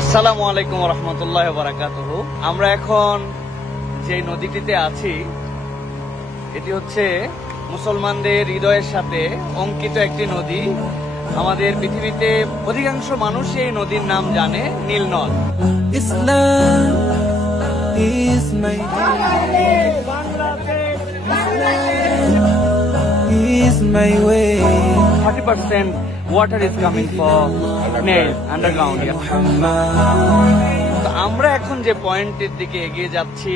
আসসালামু আলাইকুম ওয়া রাহমাতুল্লাহি ওয়া বারাকাতুহু। আমরা এখন যে নদীটিতে আছি এটি হচ্ছে মুসলমানদের হৃদয়ের সাথে অঙ্কিত একটি নদী। আমাদের পৃথিবীতে অধিকাংশ মানুষ এই নদীর নাম জানে নীল নদ। ইসলাম is my way. 30% water is coming from Nile underground. তো আমরা এখন যে পয়েন্টের দিকে এগিয়ে যাচ্ছি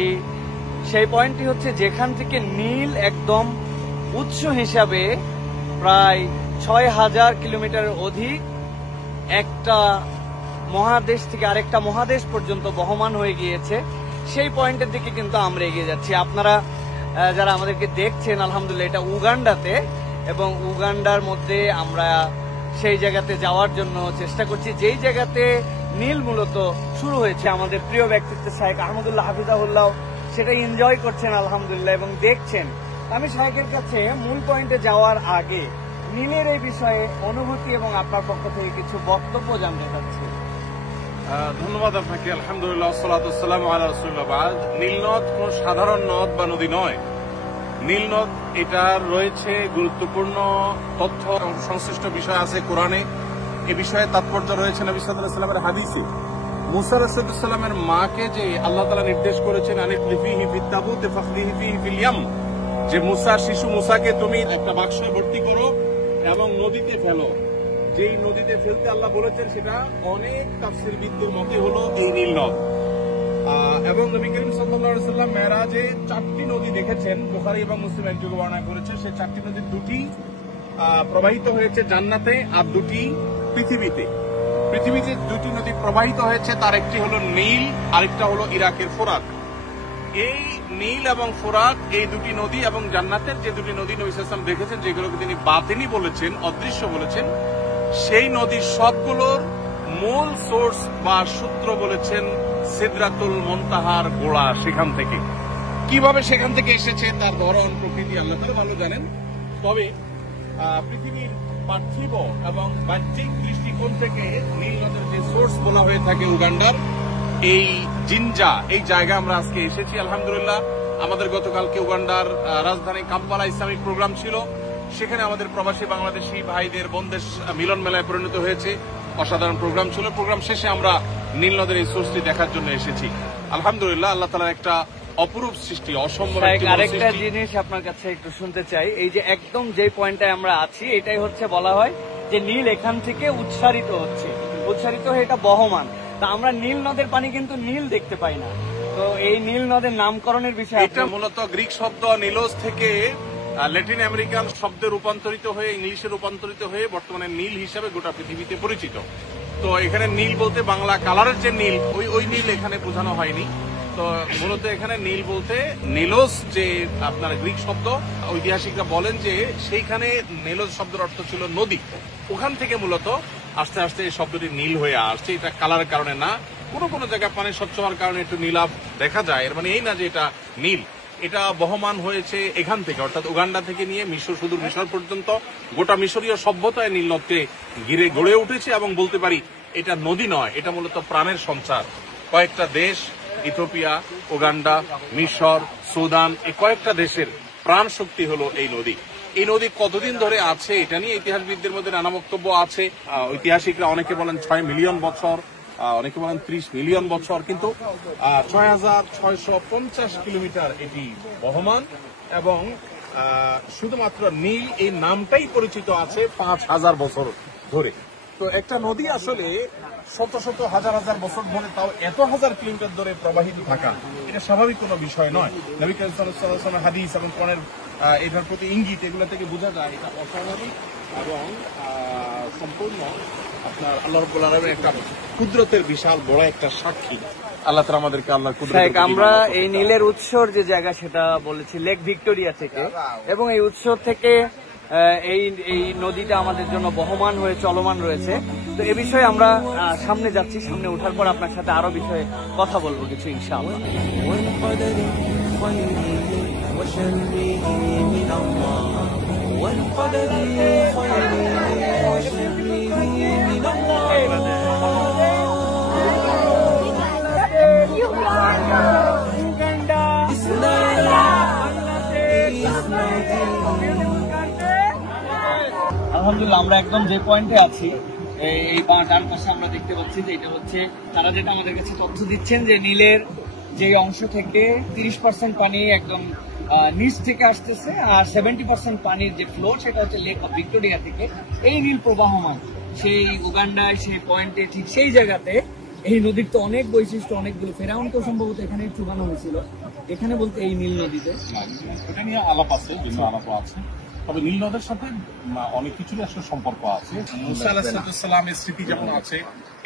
সেই পয়েন্টটি হচ্ছে যেখান থেকে নীল একদম উৎস হিসাবে প্রায় ৬,০০০ কিলোমিটারের অধিক একটা মহাদেশ থেকে আরেকটা মহাদেশ পর্যন্ত বহমান হয়ে গিয়েছে। সেই পয়েন্টের দিকে কিন্তু আমরা এগিয়ে যাচ্ছি। আপনারা যারা আমাদেরকে দেখছেন, আলহামদুলিল্লাহ এটা উগান্ডাতে, এবং উগান্ডার মধ্যে আমরা সেই জায়গাতে যাওয়ার জন্য চেষ্টা করছি যেই জায়গাতে নীল মূলত শুরু হয়েছে। আমাদের প্রিয় ব্যক্তিত্ব শাহেখ আহমদুল্লাহ হাফিজাহুল্লাহ সেটা এনজয় করছেন আলহামদুলিল্লাহ এবং দেখছেন। আমি শাহেখের কাছে মূল পয়েন্টে যাওয়ার আগে নীলের এই বিষয়ে অনুভূতি এবং আপনার পক্ষ থেকে কিছু বক্তব্য জানতে চাচ্ছি। ধন্যবাদ আপনাকে। আলহামদুলিল্লাহ সাল্লাতু ওয়াসসালামু আলা রাসূলিল্লাহ। নীল নদ কোন সাধারণ নদ বা নদী নয়। নীল নদ এটার রয়েছে গুরুত্বপূর্ণ তথ্য এবং সংশ্লিষ্ট বিষয় আছে কোরআনে। এ বিষয়ে তাৎপর্য রয়েছে নবী সাল্লাল্লাহু আলাইহি ওয়াসাল্লামের হাদিসে। মুসা আলাইহিস সালামের মাকে যে আল্লাহ তাআলা নির্দেশ করেছেন আনিফলিফিহি ফিত তাবুতে ফাখদিহি ফিহি ফিল ইয়াম, যে মুসা শিশু মুসাকে তুমি একটা বাক্সে ভর্তি করো এবং নদীতে ফেলো। যেই নদীতে ফেলতে আল্লাহ বলেছেন সেটা অনেক তাফসীরবিদদের মতে হলো এই নীল নদ। এবং নবী করিম সাল্লাল্লাহু আলাইহি ওয়াসাল্লাম মেরাজে 4টি নদী দেখেছেন, বুখারী এবং মুসলিম একযোগে বর্ণনা করেছে। সেই 4টি নদীর 2টি প্রবাহিত হয়েছে জান্নাতে আর 2টি পৃথিবীতে। পৃথিবীতে 2টি নদী প্রবাহিত হয়েছে, তার একটি হলো নীল, আরেকটা হলো ইরাকের ফোরাত। এই নীল এবং ফোরাত এই 2টি নদী এবং জান্নাতের যে 2টি নদী নবী সাল্লাল্লাহু আলাইহি ওয়াসাল্লাম দেখেছেন, যেগুলোকে তিনি বাতিনি বলেছেন, অদৃশ্য বলেছেন, সেই নদীর সবগুলোর মূল সোর্স বা সূত্র বলেছেন সিদরাতুল মুনতাহার গোড়া। সেখান থেকে কিভাবে সেখান থেকে এসেছে তার ধরন প্রকৃতি আল্লাহ তাআলা ভালো জানেন। তবে পৃথিবীর পার্থিব এবং বাহ্যিক দৃষ্টিকোণ থেকে নীল নদের যে সোর্স বলা হয়ে থাকে উগান্ডার এই জিনজা, এই জায়গা আমরা আজকে এসেছি আলহামদুলিল্লাহ। আমাদের গতকালকে উগান্ডার রাজধানী কাম্পালা ইসলামিক প্রোগ্রাম ছিল। সেখানে আমাদের প্রবাসী বাংলাদেশি ভাইদের বোনদের মিলন মেলায় পরিণত হয়েছে। অসাধারণ প্রোগ্রাম ছিল। প্রোগ্রাম শেষে আমরা নীল নদের এই সোর্সটি দেখার জন্য এসেছি আলহামদুলিল্লাহ। আল্লাহ তাআলার একটা অপরূপ সৃষ্টি, অসম্ভব। আরেকটা জিনিস আপনার কাছে একটু শুনতে চাই। এই যে একদম যে পয়েন্টে আমরা আছি এটাই হচ্ছে বলা হয় যে নীল এখান থেকে উৎসারিত হচ্ছে, উৎসারিত হয়ে এটা বহমান। তা আমরা নীল নদের পানি কিন্তু নীল দেখতে পাই না। তো এই নীল নদের নামকরণের বিষয়ে এটা মূলত গ্রিক শব্দ নিলোস থেকে ল্যাটিন আমেরিকান শব্দে রূপান্তরিত হয়ে ইংলিশে রূপান্তরিত হয়ে বর্তমানে নীল হিসাবে গোটা পৃথিবীতে পরিচিত। তো এখানে নীল বলতে বাংলা কালারের যে নীল ওই নীল এখানে বোঝানো হয়নি। তো মূলত এখানে নীল বলতে নিলোস যে আপনার গ্রিক শব্দ, ঐতিহাসিকরা বলেন যে সেইখানে নিলোস শব্দের অর্থ ছিল নদী। ওখান থেকে মূলত আস্তে আস্তে এই শব্দটি নীল হয়ে আসছে। এটা কালারের কারণে না, কোনো জায়গায় পানি স্বচ্ছ হওয়ার কারণে একটু নীলাভ দেখা যায়, এর মানে এই না যে এটা নীল। এটা বহমান হয়েছে এখান থেকে, অর্থাৎ উগান্ডা থেকে নিয়ে মিশর, সুদূর মিশর পর্যন্ত গোটা মিশরীয় সভ্যতায় নীল নদকে ঘিরে গড়ে উঠেছে। এবং বলতে পারি এটা নদী নয়, এটা মূলত প্রাণের সঞ্চার। কয়েকটা দেশ, ইথিওপিয়া, উগান্ডা, মিশর, সুদান, এই কয়েকটা দেশের প্রাণ শক্তি হলো এই নদী। এই নদী কতদিন ধরে আছে এটা নিয়ে ইতিহাসবিদদের মধ্যে নানা বক্তব্য আছে। ঐতিহাসিকরা অনেকে বলেন 6 মিলিয়ন বছর, অনেকে বলেন 30 মিলিয়ন বছর, কিন্তু 6,650 কিলোমিটার এটি বহমান। এবং শুধুমাত্র নীল এই নামটাই পরিচিত আছে 5,000 বছর ধরে। তো একটা নদী আসলে শত শত হাজার হাজার বছর ধরে, তাও এত হাজার কিলোমিটার ধরে প্রবাহিত থাকা, এটা স্বাভাবিক কোনো বিষয় নয়। নবী করিম সাল্লাল্লাহু আলাইহি ওয়াসাল্লামের হাদিস এবং কোরআনের এটার প্রতি ইঙ্গিত, এগুলো থেকে বোঝা যায় এটা অস্বাভাবিক এবং সম্পূর্ণ আপনার আল্লাহ রাব্বুল আলামিনের একটা কুদরতের বিশাল বড় একটা সাক্ষী। আল্লাহ তাআলা আমাদেরকে আল্লাহর কুদরত। আমরা এই নীলের উৎসর যে জায়গা সেটা বলেছি লেক ভিক্টোরিয়া থেকে, এবং এই উৎসর থেকে এই নদীটা আমাদের জন্য বহমান হয়ে চলমান রয়েছে। তো এ বিষয়ে আমরা সামনে যাচ্ছি, সামনে ওঠার পর আপনার সাথে আরো বিষয়ে কথা বলবো কিছু ইনশাআল্লাহ। আলহামদুলিল্লাহ আমরা একদম যে পয়েন্টে আছি এই ডান পাশে আমরা দেখতে পাচ্ছি যে এটা হচ্ছে তারা যেটা আমাদের কাছে তথ্য দিচ্ছেন যে নীলের যে অংশ থেকে 30% পানি একদম নিচ থেকে আসতেছে আর 70% পানির যে ফ্লো সেটা হচ্ছে লেক অফ ভিক্টোরিয়া থেকে এই নীল প্রবাহমান সেই উগান্ডায় সেই পয়েন্টে ঠিক সেই জায়গাতে এই নদীর তো অনেক বৈশিষ্ট্য অনেকগুলো ফেরাউনকেও সম্ভবত এখানে চুবানো হয়েছিল এখানে বলতে এই নীল নদীতে এটা নিয়ে আলাপ আছে, বিভিন্ন আলাপও আছে। তবে নীল নদের সাথে অনেক কিছুরই আসলে সম্পর্ক আছে। মুসা আলাইহিস সালামের স্মৃতি যেমন আছে,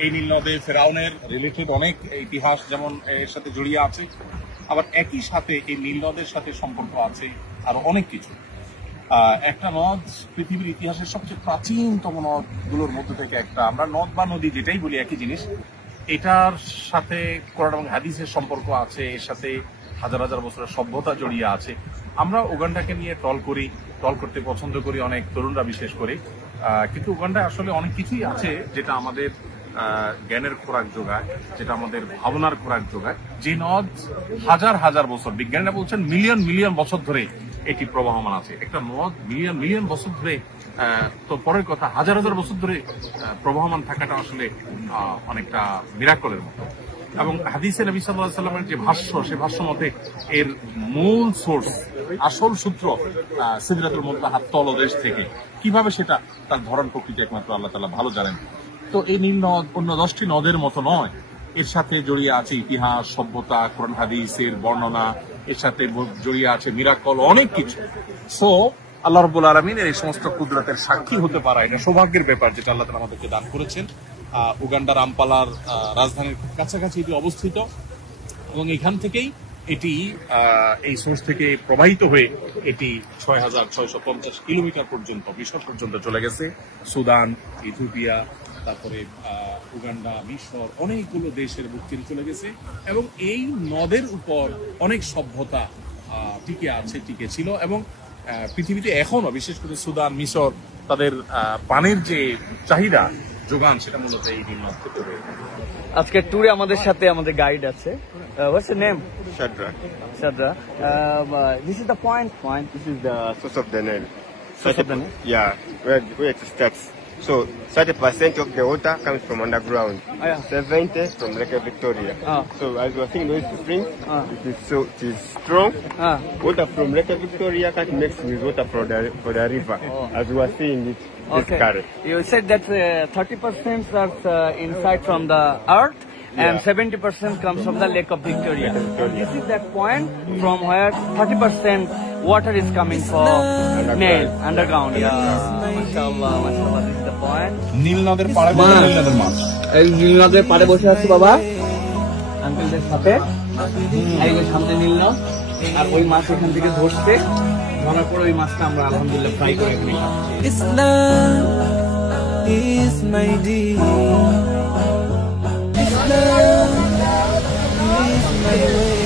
এই নীল নদে ফেরাউনের রিলেটেড অনেক ইতিহাস যেমন এর সাথে জড়িয়ে আছে, আবার একই সাথে এই নীল নদের সাথে সম্পর্ক আছে আরো অনেক কিছু। একটা নদ পৃথিবীর ইতিহাসের সবচেয়ে প্রাচীনতম নদগুলোর মধ্যে থেকে একটা। আমরা নদ বা নদী যেটাই বলি একই জিনিস। এটার সাথে কোরআন এবং হাদিসের সম্পর্ক আছে, এর সাথে হাজার হাজার বছরের সভ্যতা জড়িয়ে আছে। আমরা উগান্ডাকে নিয়ে টল করতে পছন্দ করি, অনেক তরুণরা বিশেষ করে। কিন্তু উগান্ডায় আসলে অনেক কিছুই আছে যেটা আমাদের জ্ঞানের খোরাক যোগায়, যেটা আমাদের ভাবনার খোরাক যোগায়। যে নদ হাজার হাজার বছর, বিজ্ঞানীরা বলছেন মিলিয়ন মিলিয়ন বছর ধরে এটি প্রবাহমান আছে। একটা নদ মিলিয়ন মিলিয়ন বছর ধরে, তো পরের কথা হাজার হাজার বছর ধরে প্রবাহমান থাকাটা আসলে অনেকটা মিরাকলের মতো। এবং হাদিসে নবী সাল্লাল্লাহু আলাইহি ওয়াসাল্লামের যে ভাষ্য, সে ভাষ্য মতে এর মূল সোর্স, আসল সূত্র সিদরাতুল মুনতাহা তলদেশ থেকে। কিভাবে সেটা তার ধরন প্রকৃতি একমাত্র আল্লাহ তাআলা ভালো জানেন। তো এই নীল নদ অন্য 10টি নদের মতো নয়, এর সাথে জড়িয়ে আছে ইতিহাস, সভ্যতা, কোরআন হাদিসের বর্ণনা, এর সাথে জড়িয়ে আছে মিরাকল, অনেক কিছু। সো আল্লাহ রাব্বুল আলামিনের এই সমস্ত কুদরতের সাক্ষী হতে পারা এটা সৌভাগ্যের ব্যাপার, যেটা আল্লাহ তাআলা আমাদেরকে দান করেছেন। উগান্ডার আম্পালার রাজধানীর কাছাকাছি এটি অবস্থিত এবং এখান থেকেই এটি এই সোর্স থেকে প্রবাহিত হয়ে এটি 6,650 কিলোমিটার পর্যন্ত মিশর পর্যন্ত চলে গেছে। সুদান, ইথিওপিয়া, তারপরে উগান্ডা, মিশর, অনেকগুলো দেশের বুক চিরে চলে গেছে এবং এই নদের উপর অনেক সভ্যতা টিকে ছিল এবং পৃথিবীতে এখনো বিশেষ করে সুদান, মিশর তাদের পানির যে চাহিদা যোগান সেটা মূলত এই নীল নদ থেকে হয়ে থাকে। আজকে ট্যুরে আমাদের সাথে আমাদের গাইড আছে। What's your name? Shadra. This is the point. This is the source of the Nile. Source of the Nile? Yeah, where it starts. So 30% of the water comes from underground. Oh, yeah. 70 from Lake Victoria. Oh. So as we are seeing those springs, it is strong. Water from Lake Victoria can't mix with water for the river. Oh. As we are seeing it. Okay. You said that 30% are inside from the earth and 70% comes from the Lake of Victoria. This is that point from where 30% water is coming from Nile, underground. Yeah, mashallah, this is the point. নীল নদের পাড়ে বসে নীল নদের মাছ। এই নীল নদের পাড়ে বসে আছি বাবা আঙ্কেলদের সাথে। এই যে সামনে নীল নদ আর ওই মাছ এখান থেকে ধরছে, ধরার পর ওই মাছটা আমরা আলহামদুলিল্লাহ ফ্রাই করে খাচ্ছি। Islam is my deen. Islam is my way.